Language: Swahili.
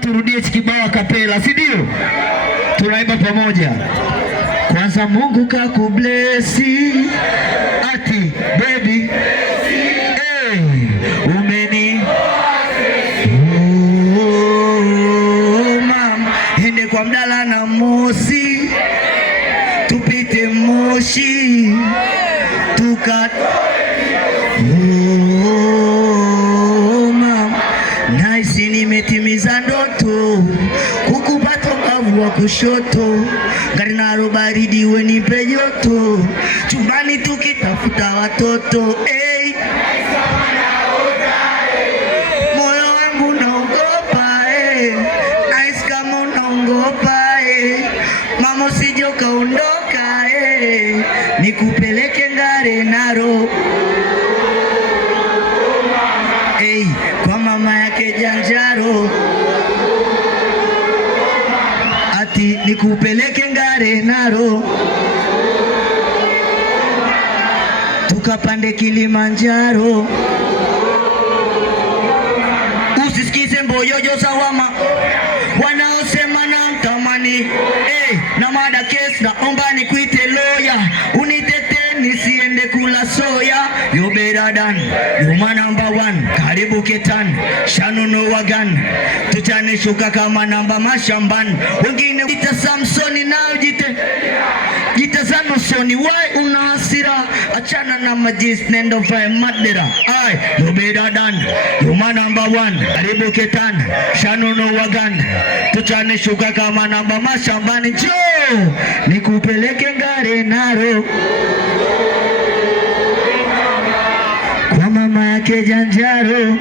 turudie kibao kapela, si ndio? Tunaimba pamoja. Kwanza Mungu kakublesi ati baby umeni mama ende kwa Mdala na Mosi tupite Moshi tuka mama naisi nimetimiza ndoto kukupata mbavu wa kushoto gari na baridi wenipe joto chumbani tukitafuta watoto moyo wangu naogopa nice kama unaongopa mama usije ukaondoka nikupeleke Ngare Naro kwa mama yake Janjaro ati nikupeleke Ngare Naro tukapande Kilimanjaro usisikize mboyojo za wama wanaosema na mtamani na mada case naomba nikuite lawyer unitete nisiende kula soya you better than you man number one karibu Ketan Shanunu Wagan tuchane shuka kama namba mashambani wengine jita Samsoni nao jita Samsoni why una hasira achana na majis nendo vya madera you better than you man number one karibu Ketan Shanunu Wagan tuchane shuka kama namba mashambani njoo nikupeleke Ngare Naro kwa mama yake Janjaro